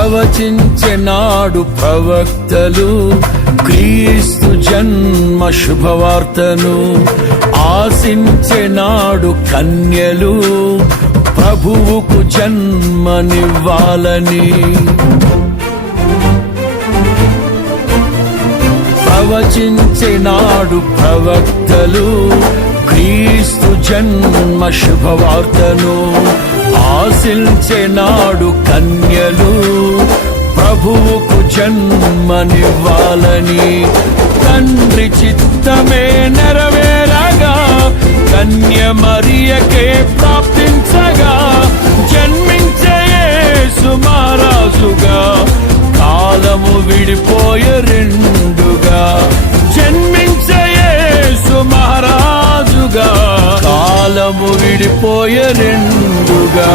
ప్రవచించెనాడు ప్రవక్తలు క్రీస్తు జన్మ శుభవార్తను. ఆశించెనాడు కన్యలు ప్రభువుకు జన్మనివ్వాలని. ప్రవచించెనాడు ప్రవక్తలు క్రీస్తు జన్మ శుభవార్తను. ఆశించెనాడు కన్యలు ప్రభువుకు జన్మనివ్వాలని. తండ్రి చిత్తమే నెరవేరగా కన్య మరియకే ప్రాప్తించగా జన్మించే యేసు మహారాజుగా కాలము విడిపోయే రెండుగా. జన్మించే యేసు మహారాజుగా కాలము విడిపోయే రెండుగా.